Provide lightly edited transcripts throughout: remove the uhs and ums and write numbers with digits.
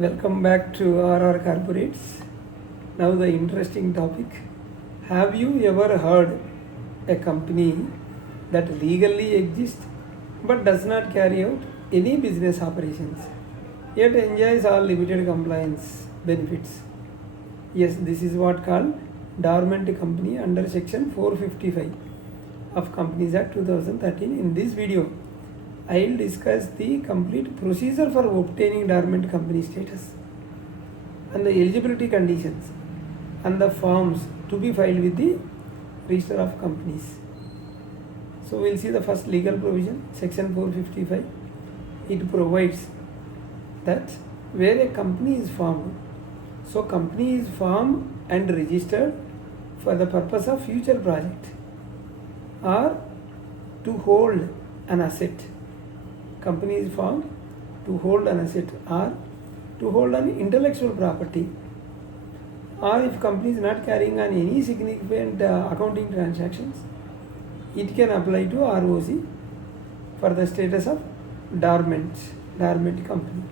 Welcome back to RR Corporates. Now the interesting topic. Have you ever heard a company that legally exists but does not carry out any business operations, yet enjoys all limited compliance benefits? Yes, this is what called Dormant Company under section 455 of Companies Act 2013. In this video, I will discuss the complete procedure for obtaining dormant company status and the eligibility conditions and the forms to be filed with the Register of Companies. So we will see the first legal provision, section 455. It provides that where a company is formed, so company is formed and registered for the purpose of future project or to hold an asset. Company is formed to hold an asset or to hold an intellectual property, or if company is not carrying on any significant accounting transactions, it can apply to ROC for the status of dormant company.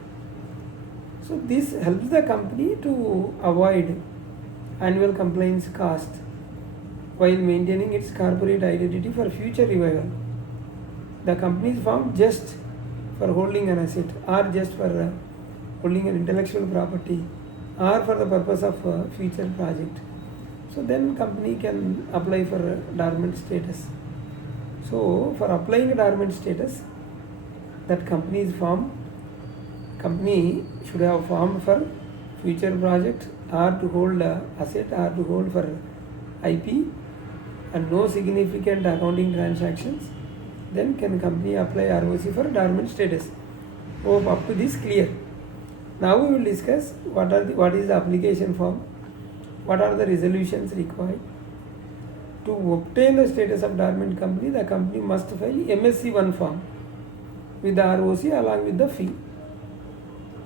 So this helps the company to avoid annual compliance cost while maintaining its corporate identity for future revival. The company is formed just for holding an asset or just for holding an intellectual property or for the purpose of future project. So then company can apply for dormant status. So for applying a dormant status, that company is formed, company should have formed for future project or to hold asset or to hold for IP and no significant accounting transactions. Then can company apply ROC for dormant status. Hope up to this clear. Now we will discuss what is the application form, what are the resolutions required. To obtain the status of dormant company, the company must file MSC-1 form with the ROC along with the fee.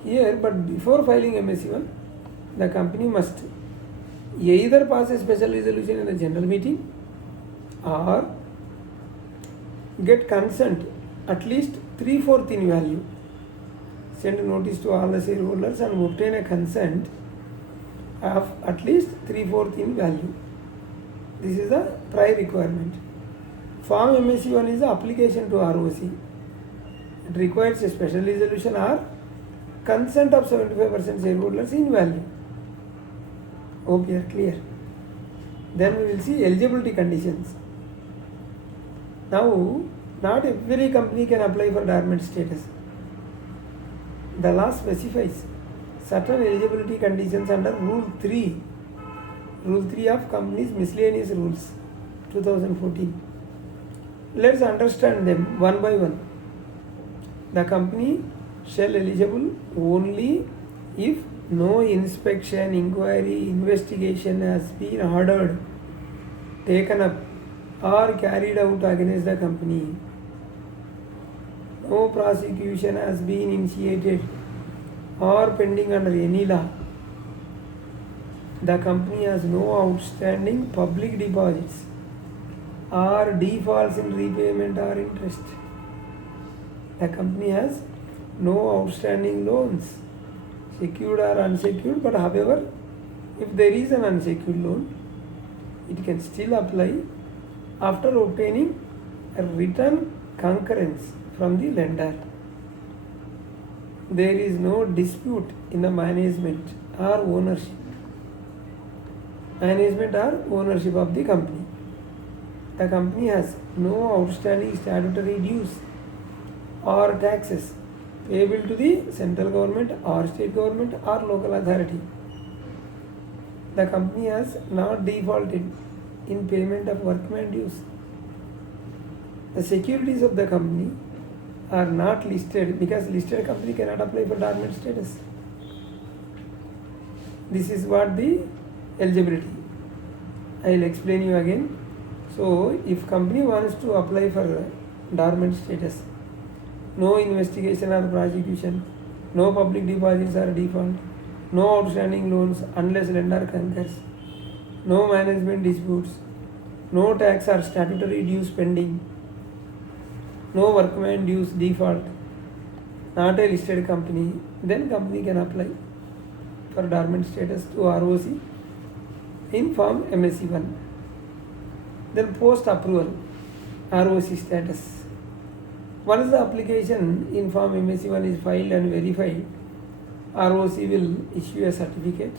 Here, but before filing MSC-1, the company must either pass a special resolution in the general meeting or get consent at least 3/4 in value. Send notice to all the shareholders and obtain a consent of at least 3/4 in value. This is the prior requirement. Form MSC-1 is the application to ROC. It requires a special resolution or consent of 75% shareholders in value. Hope you are clear. Then we will see eligibility conditions. Now, not every company can apply for dormant status. The law specifies certain eligibility conditions under Rule 3 of Companies Miscellaneous Rules 2014. Let's understand them one by one. The company shall eligible only if no inspection, inquiry, investigation has been ordered, taken up or carried out against the company. No prosecution has been initiated or pending under any law. The company has no outstanding public deposits or defaults in repayment or interest. The company has no outstanding loans, secured or unsecured, but however, if there is an unsecured loan, it can still apply after obtaining a written concurrence from the lender. There is no dispute in the management or ownership of the company. The company has no outstanding statutory dues or taxes payable to the central government or state government or local authority. The company has not defaulted in payment of workman dues. The securities of the company are not listed because listed company cannot apply for dormant status. This is what the eligibility. I will explain you again. So if company wants to apply for dormant status, no investigation or prosecution, no public deposits or default, no outstanding loans unless lender concurs, no management disputes, no tax or statutory dues pending, no workman dues default, not a listed company, then company can apply for dormant status to ROC in Form MSC-1. Then post approval ROC status. Once the application in Form MSC-1 is filed and verified, ROC will issue a certificate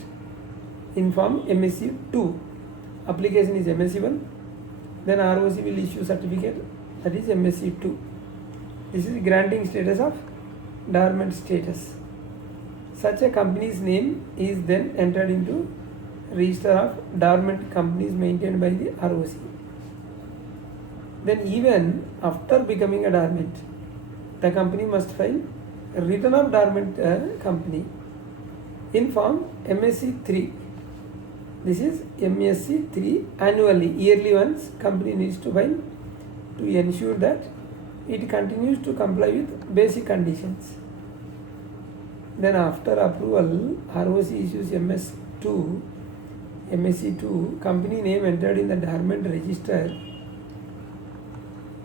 in Form MSC-2. Application is MSC-1, then ROC will issue certificate, that is MSC-2. This is granting status of dormant status. Such a company's name is then entered into register of dormant companies maintained by the ROC. Then even after becoming a dormant, the company must file a return of dormant company in Form MSC-3. This is MSC-3 annually, yearly once company needs to file to ensure that it continues to comply with basic conditions. Then after approval, ROC issues MSC-2, company name entered in the dormant register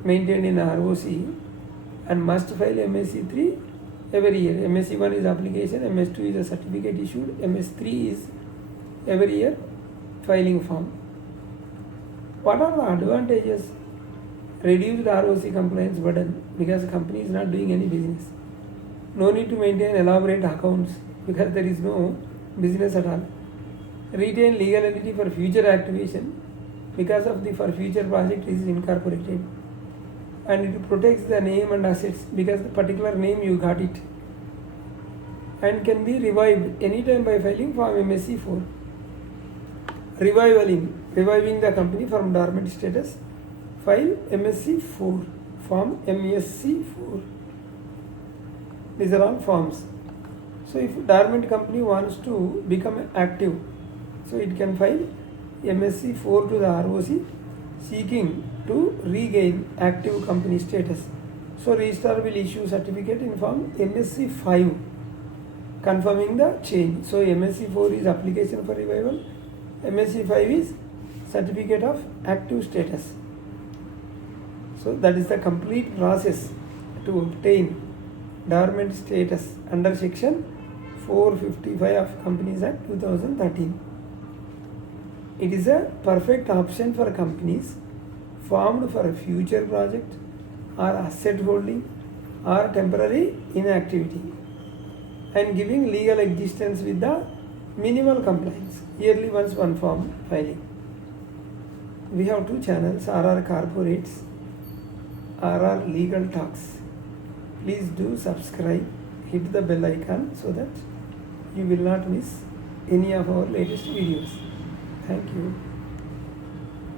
maintained in ROC, and must file MSC-3 every year. MSC-1 is application, MS-2 is a certificate issued, MS-3 is every year filing form. What are the advantages? Reduced ROC compliance burden because the company is not doing any business. No need to maintain elaborate accounts because there is no business at all. Retain legal entity for future activation because of the for future project is incorporated. And it protects the name and assets because the particular name you got it, and can be revived anytime by filing Form MSC-4. Reviving the company from dormant status, file MSC-4, Form MSC-4. These are all forms. So if dormant company wants to become active, so it can file MSC-4 to the ROC seeking to regain active company status. So registrar will issue certificate in Form MSC-5 confirming the change. So MSC-4 is application for revival, MSC-5 is certificate of active status. So that is the complete process to obtain dormant status under section 455 of Companies Act 2013. It is a perfect option for companies formed for a future project or asset holding or temporary inactivity, and giving legal existence with the minimal compliance, yearly once one form filing. We have two channels, RR Corporates, RR Legal Talks. Please do subscribe, hit the bell icon so that you will not miss any of our latest videos. Thank you.